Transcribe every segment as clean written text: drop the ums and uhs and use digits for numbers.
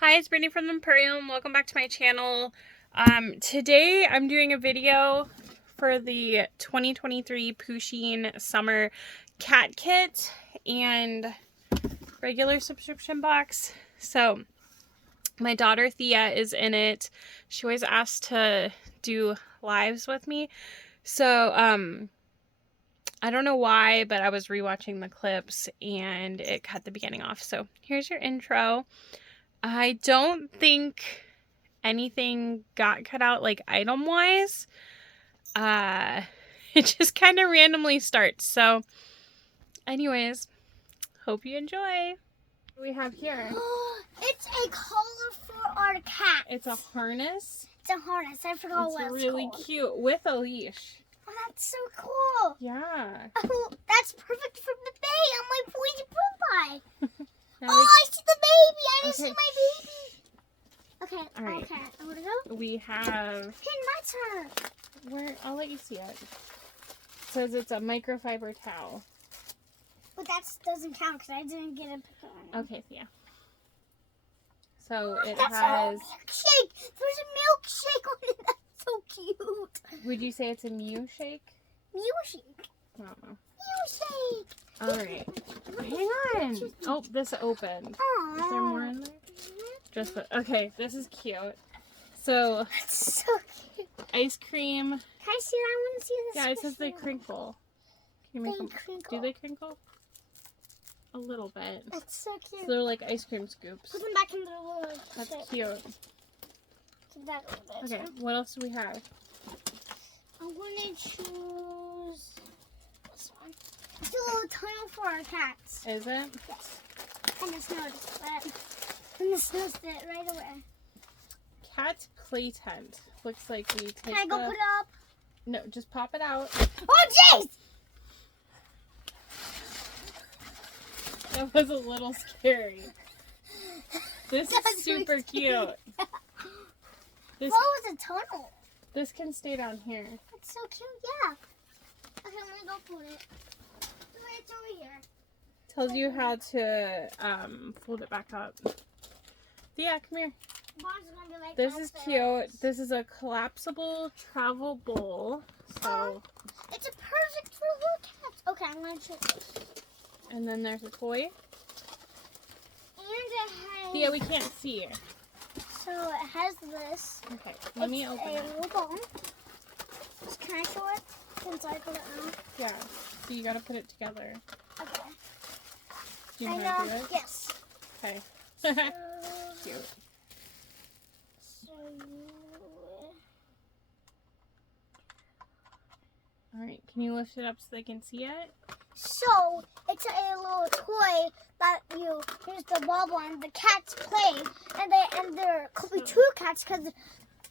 Hi, it's Brittany from Empurrium. Welcome back to my channel. Today I'm doing a video for the 2023 Pusheen Summer Cat Kit and regular subscription box. So my daughter Thea is in it. She always asks to do lives with me. So I don't know why, but I was rewatching the clips and it cut the beginning off. So here's your intro. I don't think anything got cut out like item wise. It just kind of randomly starts. So anyways, hope you enjoy. What do we have here? It's a collar for our cat. It's a harness. It's a harness. I forgot what it's really called. cute with a leash. Oh, that's so cool. Yeah. Oh, that's perfect for the baby on my pointy poo Now Oh, I see the baby. I didn't see Okay. my baby. Okay, All right. okay. I'm gonna go. we have Hey, my turn. where I'll let you see it. It says it's a microfiber towel. But that doesn't count because I didn't get a picture on it. Okay, yeah. So it That's has. a milkshake. There's a milkshake on it. That's so cute. Would you say it's a Mew shake? Milkshake. I don't know. Milkshake. All right. Hang on. Oh, this opened. Aww. Is there more in there? Just okay. This is cute. So That's so cute. ice cream. Can I see that? I want to see this. Yeah, it says they crinkle. Can you make They them? crinkle. Do they crinkle? A little bit. That's so cute. So they're like ice cream scoops. Put them back in the little. That's shit. cute. Put that over there. Okay. What else do we have? I'm gonna choose this one. It's a little tunnel for our cats. Is it? Yes. And the snow just wet. And the snow's it right away. Cat play tent. Looks like we take Can I go the... put it up? No, just pop it out. Oh, jeez! That was a little scary. This That's is super really cute. This What was a tunnel? this can stay down here. That's so cute, yeah. Okay, I'm gonna go put it. It's over here. Tells you how to fold it back up. Yeah, come here. Mom's gonna be like, This is cute. This is a collapsible travel bowl. So, It's a perfect for little cats. Okay, I'm gonna choose this. and then there's a toy. And it has. Yeah, we can't see it. So it has this. Okay, let me open a it. little ball. Can I show it? Since I put it on. Yeah. So you gotta put it together. Okay. Do you know how to do it? Yes. Okay. So, Cute. so you. All right. Can you lift it up so they can see it? So it's a little toy that you use the bubble and the cats play, and there could be two cats because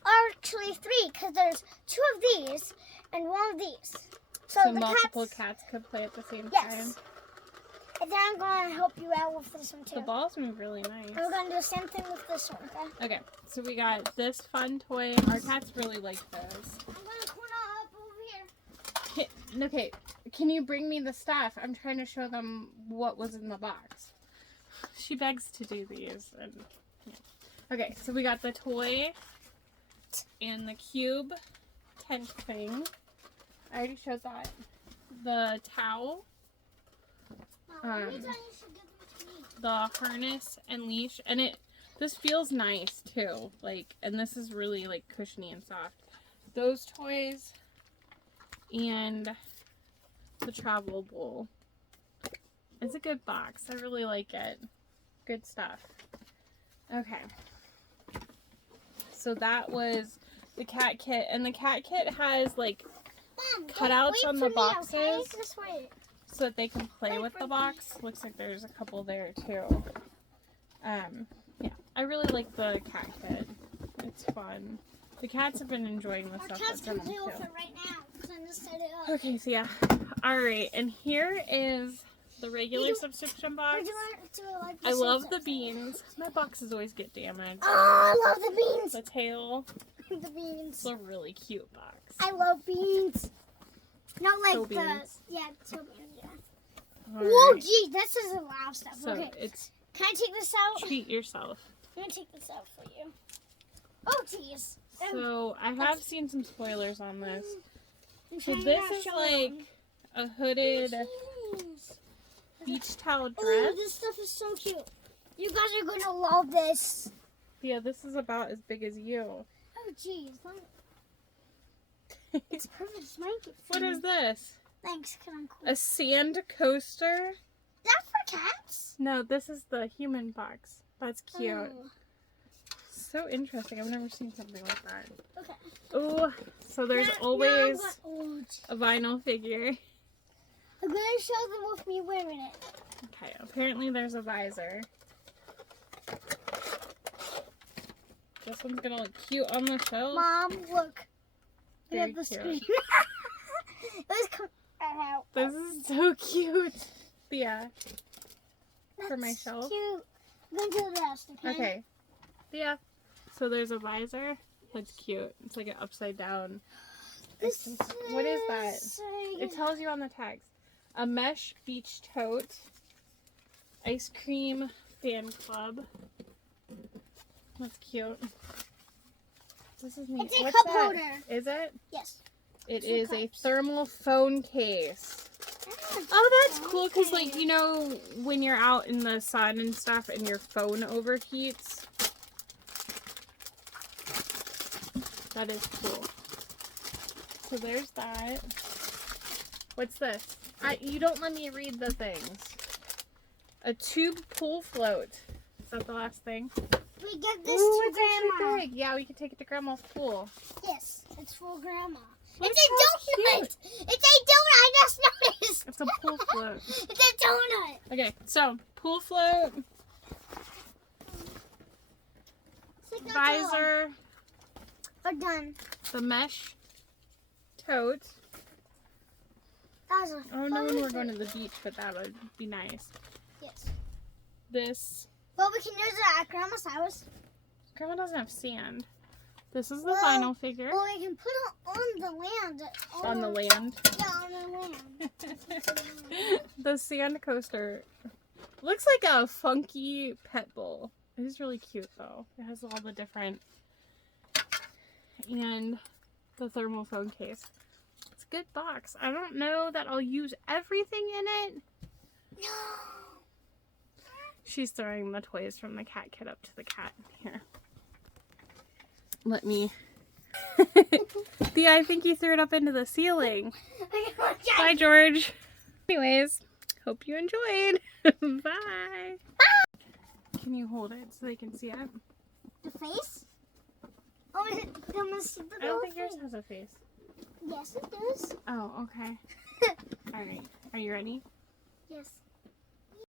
actually three because there's two of these and one of these. So the multiple cats could play at the same time. Yes. And then I'm gonna help you out with this one too. The balls move really nice. We're gonna do the same thing with this one, okay? Okay, so we got this fun toy. Our cats really like those. I'm gonna put it up over here. Okay, can you bring me the stuff? I'm trying to show them what was in the box. She begs to do these. And yeah. Okay, so we got the toy and the cube tent thing. I already showed that. The towel. Anytime you should give them to me. The harness and leash, and this feels nice too, like, and this is really like cushiony and soft. Those toys and the travel bowl. It's a good box. I really like it. Good stuff. Okay, so that was the cat kit, and the cat kit has like Mom, cutouts wait on for the me, boxes. Okay? Just wait. So that they can play with the box. Looks like there's a couple there too. Yeah, I really like the cat kit. It's fun. The cats have been enjoying this Our stuff. cats I've can done play with too. it right now. So I'm just set it up. Okay, so yeah. Alright, and here is the regular subscription box. I love the beans. My boxes always get damaged. Oh, I love the beans. The tail. The beans. It's a really cute box. I love beans. Not like So the beans. so beans. Yeah. All Whoa, right. gee, this is a lot of stuff. So Okay, it's can I take this out? treat yourself. gonna take this out for you. Oh, jeez. So I have seen some spoilers on this. I'm So trying this not to is show like them. a hooded Jeez. beach towel Oh, dress. this stuff is so cute. You guys are gonna love this. Yeah, this is about as big as you. Oh, jeez. It's perfect. It's blanket. What is this? Thanks, cause I'm cool. A sand coaster? That's for cats. No, this is the human box. That's cute. Oh, So interesting. I've never seen something like that. okay. Oh, so there's Now I'm always gonna- a vinyl figure. I'm gonna show them with me wearing it. Okay, apparently there's a visor. This one's gonna look cute on the shelf. Mom, look. Look Very at the cute. screen. Let's come out. This is so cute. Yeah, for my That's shelf. Cute. I'm gonna do the rest, okay? Okay. Yeah. So there's a visor. That's cute. It's like an upside down. This What is that? is It tells you on the tags. A mesh beach tote. Ice cream fan club. That's cute. This is neat. It's a What's cup that? holder. Is it? Yes. It It's for is a cups. thermal phone case. Oh, that's cool because, like, you know, when you're out in the sun and stuff and your phone overheats. That is cool. So there's that. What's this? You don't let me read the things. A tube pool float. Is that the last thing? We get this Ooh, to it's actually Grandma. big. Yeah, we can take it to Grandma's pool. Yes, it's for Grandma. Look It's a how donut. It's a donut. I just noticed. It's a pool float. It's a donut. Okay, so pool float, It's like visor, We're done. the mesh tote. That was a Oh, no, when fun we're going to one. the beach, but that would be nice. Yes. This, Well, we can use it at Grandma's house. Grandma doesn't have sand. This is the Well, vinyl figure Well, we can put it on the land. on the land. Yeah, on the land. The sand coaster looks like a funky pet bowl. It is really cute though. It has all the different, and the thermal phone case. It's a good box. I don't know that I'll use everything in it. No. She's throwing the toys from the cat kit up to the cat. Here. Let me. Thea, I think you threw it up into the ceiling. Bye, George. Anyways, hope you enjoyed. Bye. Can you hold it so they can see it? The face? Oh, is it gonna see the I don't little think yours face? has a face. Yes, it does. Oh, okay. All right. Are you ready? Yes.